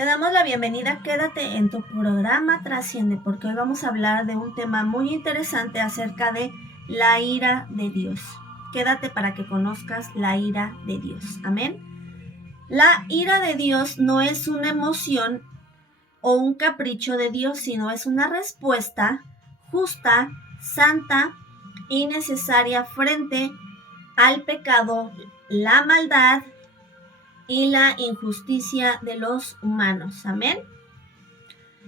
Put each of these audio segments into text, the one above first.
Te damos la bienvenida, quédate en tu programa Trasciende, porque hoy vamos a hablar de un tema muy interesante acerca de la ira de Dios. Quédate para que conozcas la ira de Dios. Amén. La ira de Dios no es una emoción o un capricho de Dios, sino es una respuesta justa, santa y necesaria frente al pecado, la maldad y la injusticia de los humanos. Amén.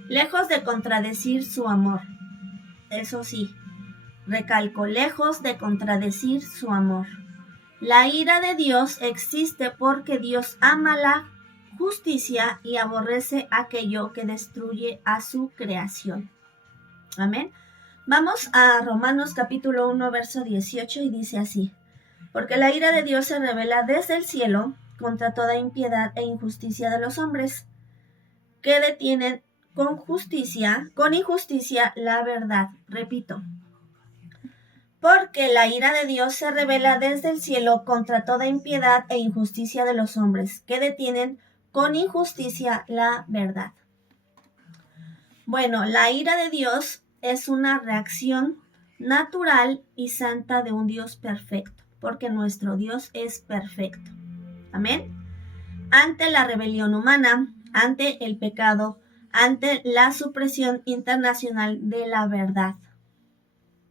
Lejos de contradecir su amor. Eso sí, recalco, lejos de contradecir su amor. La ira de Dios existe porque Dios ama la justicia y aborrece aquello que destruye a su creación. Amén. Vamos a Romanos capítulo 1, verso 18 y dice así: porque la ira de Dios se revela desde el cielo contra toda impiedad e injusticia de los hombres, que detienen con injusticia la verdad. Repito. Porque la ira de Dios se revela desde el cielo contra toda impiedad e injusticia de los hombres, que detienen con injusticia la verdad. Bueno, la ira de Dios es una reacción natural y santa de un Dios perfecto, porque nuestro Dios es perfecto. Amén. Ante la rebelión humana, ante el pecado, ante la supresión internacional de la verdad.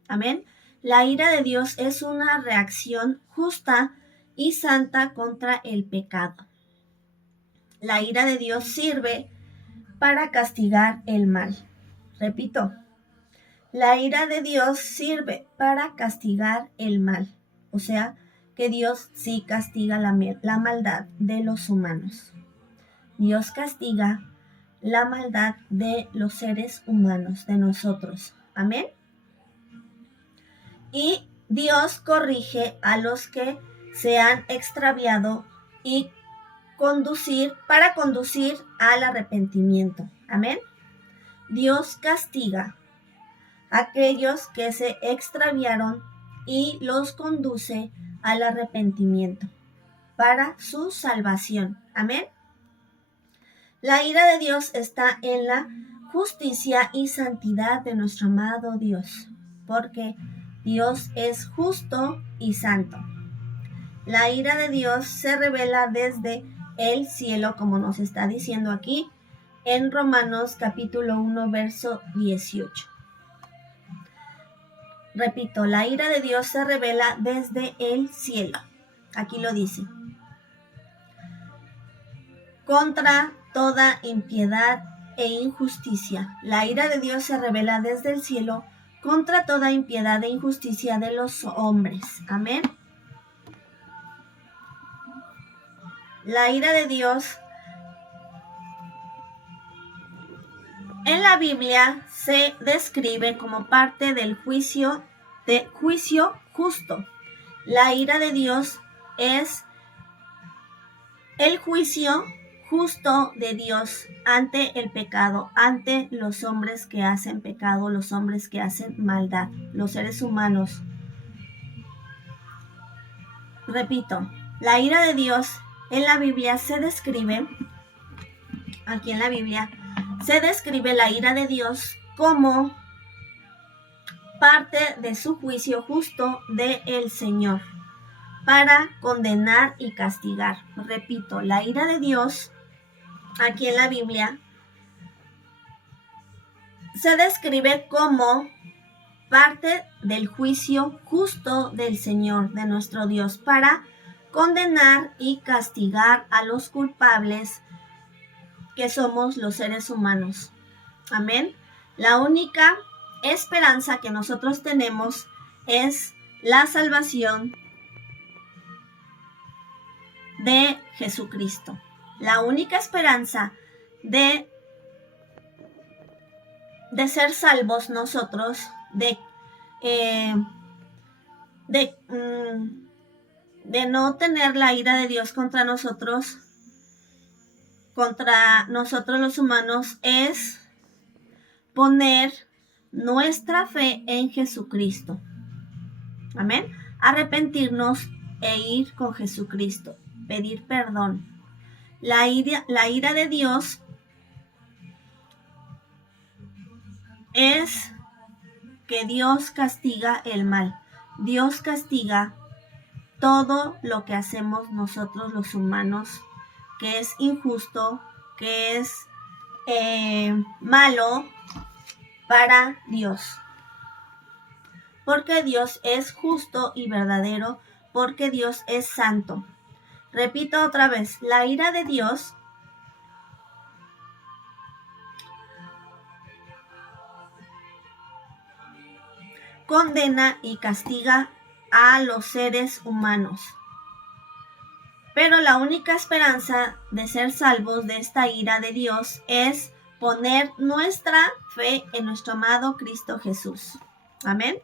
Amén. La ira de Dios es una reacción justa y santa contra el pecado. La ira de Dios sirve para castigar el mal. Repito, la ira de Dios sirve para castigar el mal. O sea, que Dios sí castiga la maldad de los humanos. Dios castiga la maldad de los seres humanos, de nosotros. Amén. Y Dios corrige a los que se han extraviado y para conducir al arrepentimiento. Amén. Dios castiga a aquellos que se extraviaron y los conduce al arrepentimiento para su salvación. Amén. La ira de Dios está en la justicia y santidad de nuestro amado Dios, porque Dios es justo y santo. La ira de Dios se revela desde el cielo, como nos está diciendo aquí en Romanos capítulo 1, verso 18. Repito, la ira de Dios se revela desde el cielo. Aquí lo dice. Contra toda impiedad e injusticia. La ira de Dios se revela desde el cielo contra toda impiedad e injusticia de los hombres. Amén. La ira de Dios en la Biblia se describe como parte del juicio justo. La ira de Dios es el juicio justo de Dios ante el pecado, ante los hombres que hacen pecado, los hombres que hacen maldad, los seres humanos. Repito, la ira de Dios en la Biblia se describe, aquí en la Biblia, se describe la ira de Dios como parte de su juicio justo del Señor para condenar y castigar. Repito, la ira de Dios aquí en la Biblia se describe como parte del juicio justo del Señor, de nuestro Dios, para condenar y castigar a los culpables que somos los seres humanos. Amén. La única esperanza que nosotros tenemos es la salvación de Jesucristo. La única esperanza de ser salvos nosotros, de no tener la ira de Dios contra nosotros los humanos, es poner nuestra fe en Jesucristo. Amén. Arrepentirnos e ir con Jesucristo, pedir perdón. La ira de Dios es que Dios castiga el mal. Dios castiga todo lo que hacemos nosotros los humanos, que es injusto, que es malo para Dios. Porque Dios es justo y verdadero, porque Dios es santo. Repito otra vez, la ira de Dios condena y castiga a los seres humanos. Pero la única esperanza de ser salvos de esta ira de Dios es poner nuestra fe en nuestro amado Cristo Jesús. Amén.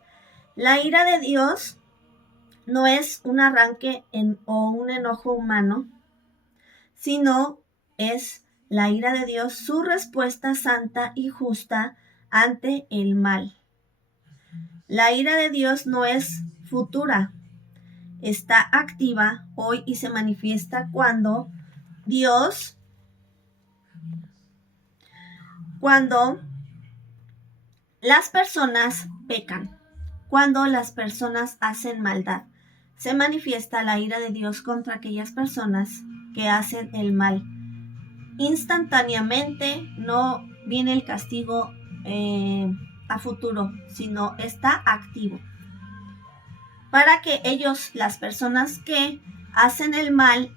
La ira de Dios no es un arranque o un enojo humano, sino es la ira de Dios, su respuesta santa y justa ante el mal. La ira de Dios no es futura, está activa hoy y se manifiesta cuando las personas pecan, cuando las personas hacen maldad. Se manifiesta la ira de Dios contra aquellas personas que hacen el mal. Instantáneamente no viene el castigo a futuro, sino está activo. Para que ellos, las personas que hacen el mal,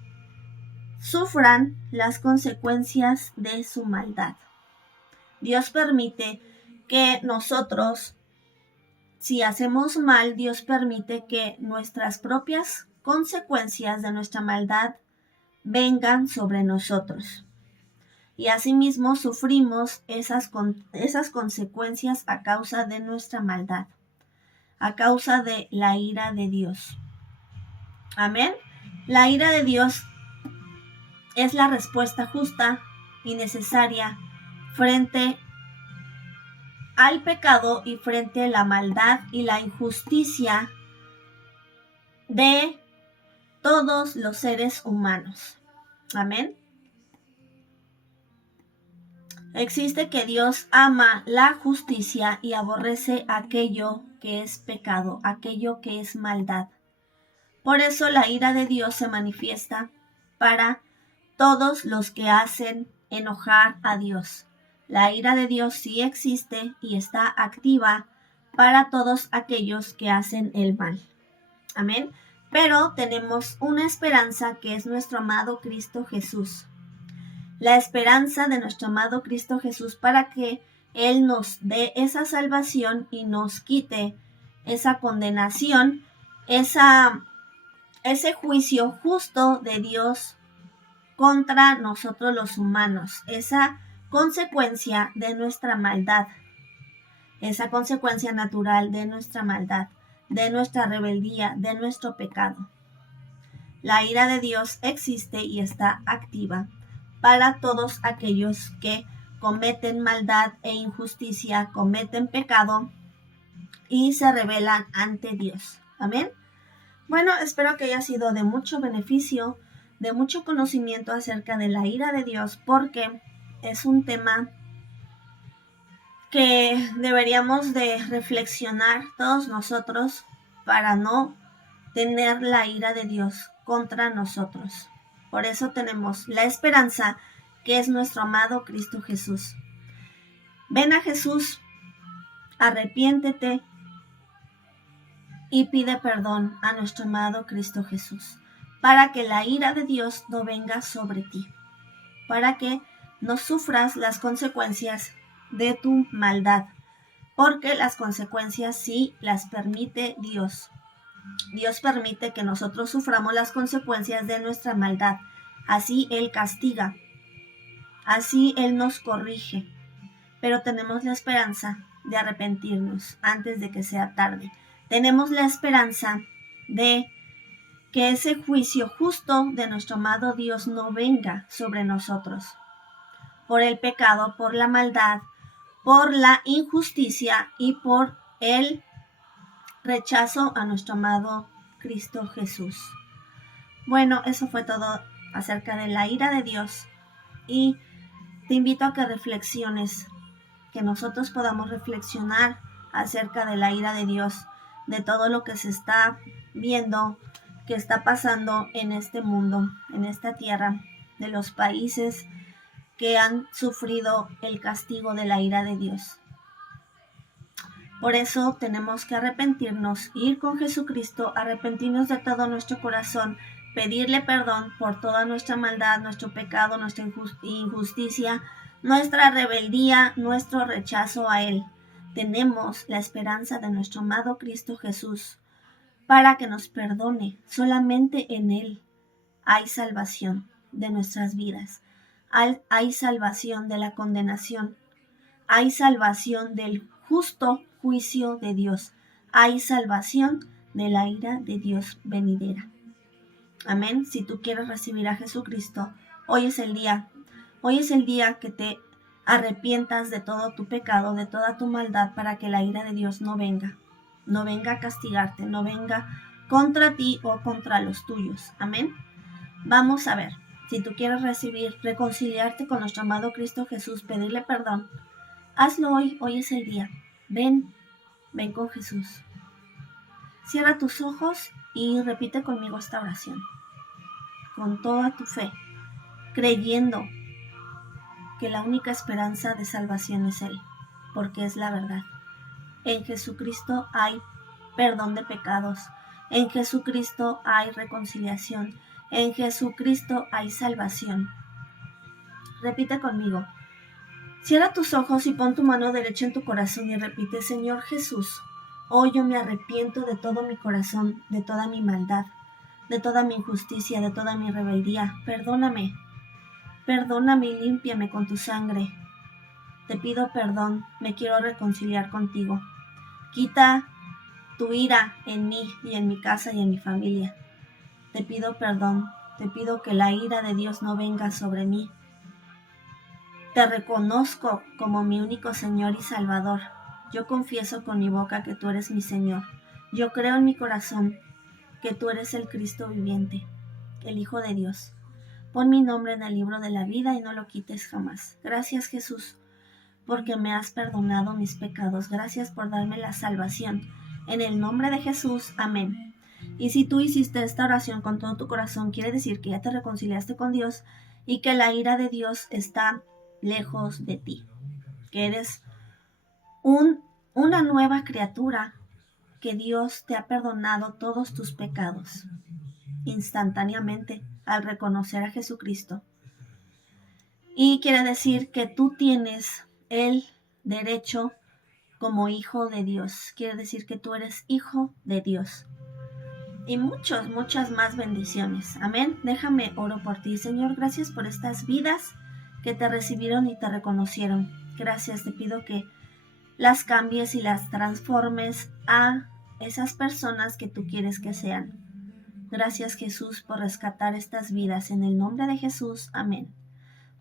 sufran las consecuencias de su maldad. Dios permite que nosotros, si hacemos mal, Dios permite que nuestras propias consecuencias de nuestra maldad vengan sobre nosotros. Y asimismo sufrimos esas consecuencias a causa de nuestra maldad, a causa de la ira de Dios. Amén. La ira de Dios es la respuesta justa y necesaria frente al pecado y frente a la maldad y la injusticia de todos los seres humanos. Amén. Existe que Dios ama la justicia y aborrece aquello que es pecado, aquello que es maldad. Por eso la ira de Dios se manifiesta para todos los que hacen enojar a Dios. La ira de Dios sí existe y está activa para todos aquellos que hacen el mal. Amén. Pero tenemos una esperanza que es nuestro amado Cristo Jesús. La esperanza de nuestro amado Cristo Jesús para que Él nos dé esa salvación y nos quite esa condenación, ese juicio justo de Dios contra nosotros los humanos, esa consecuencia de nuestra maldad, esa consecuencia natural de nuestra maldad, de nuestra rebeldía, de nuestro pecado. La ira de Dios existe y está activa para todos aquellos que cometen maldad e injusticia, cometen pecado y se rebelan ante Dios. Amén. Bueno, espero que haya sido de mucho beneficio, de mucho conocimiento acerca de la ira de Dios, porque es un tema que deberíamos de reflexionar todos nosotros para no tener la ira de Dios contra nosotros. Por eso tenemos la esperanza que es nuestro amado Cristo Jesús. Ven a Jesús, arrepiéntete y pide perdón a nuestro amado Cristo Jesús, para que la ira de Dios no venga sobre ti, para que no sufras las consecuencias de tu maldad, porque las consecuencias sí las permite Dios. Dios permite que nosotros suframos las consecuencias de nuestra maldad. Así Él castiga, así Él nos corrige, pero tenemos la esperanza de arrepentirnos antes de que sea tarde. Tenemos la esperanza de que ese juicio justo de nuestro amado Dios no venga sobre nosotros por el pecado, por la maldad, por la injusticia y por el rechazo a nuestro amado Cristo Jesús. Bueno, eso fue todo acerca de la ira de Dios y te invito a que reflexiones que nosotros podamos reflexionar acerca de la ira de Dios, de todo lo que se está viendo, que está pasando en este mundo, en esta tierra, de los países que han sufrido el castigo de la ira de Dios. Por eso tenemos que arrepentirnos, ir con Jesucristo, arrepentirnos de todo nuestro corazón, pedirle perdón por toda nuestra maldad, nuestro pecado, nuestra injusticia, nuestra rebeldía, nuestro rechazo a Él. Tenemos la esperanza de nuestro amado Cristo Jesús para que nos perdone. Solamente en Él hay salvación de nuestras vidas. Hay salvación de la condenación. Hay salvación del justo juicio de Dios. Hay salvación de la ira de Dios venidera. Amén. Si tú quieres recibir a Jesucristo, hoy es el día. Hoy es el día que te arrepientas de todo tu pecado, de toda tu maldad, para que la ira de Dios no venga a castigarte, no venga contra ti o contra los tuyos. Amén. Vamos a ver, si tú quieres reconciliarte con nuestro amado Cristo Jesús, pedirle perdón, hazlo hoy es el día. Ven con Jesús. Cierra tus ojos y repite conmigo esta oración, con toda tu fe, creyendo que la única esperanza de salvación es Él, porque es la verdad. En Jesucristo hay perdón de pecados, en Jesucristo hay reconciliación, en Jesucristo hay salvación. Repite conmigo. Cierra tus ojos y pon tu mano derecha en tu corazón y repite: Señor Jesús, hoy yo me arrepiento de todo mi corazón, de toda mi maldad, de toda mi injusticia, de toda mi rebeldía. Perdóname y límpiame con tu sangre. Te pido perdón, me quiero reconciliar contigo. Quita tu ira en mí y en mi casa y en mi familia. Te pido perdón, te pido que la ira de Dios no venga sobre mí. Te reconozco como mi único Señor y Salvador. Yo confieso con mi boca que tú eres mi Señor. Yo creo en mi corazón que tú eres el Cristo viviente, el Hijo de Dios. Pon mi nombre en el libro de la vida y no lo quites jamás. Gracias, Jesús, porque me has perdonado mis pecados. Gracias por darme la salvación. En el nombre de Jesús, amén. Y si tú hiciste esta oración con todo tu corazón, quiere decir que ya te reconciliaste con Dios y que la ira de Dios está lejos de ti, que eres una nueva criatura, que Dios te ha perdonado todos tus pecados instantáneamente al reconocer a Jesucristo. Y quiere decir que tú tienes el derecho como hijo de Dios. Quiere decir que tú eres hijo de Dios. Y muchas más bendiciones. Amén. Déjame oro por ti, Señor. Gracias por estas vidas que te recibieron y te reconocieron. Gracias, te pido que las cambies y las transformes a esas personas que tú quieres que sean. Gracias, Jesús, por rescatar estas vidas. En el nombre de Jesús, amén.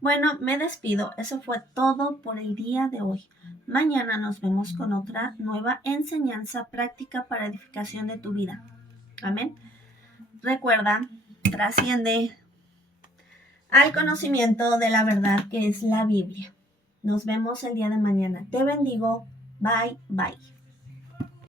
Bueno, me despido. Eso fue todo por el día de hoy. Mañana nos vemos con otra nueva enseñanza práctica para edificación de tu vida. Amén. Recuerda, trasciende al conocimiento de la verdad que es la Biblia. Nos vemos el día de mañana. Te bendigo. Bye, bye.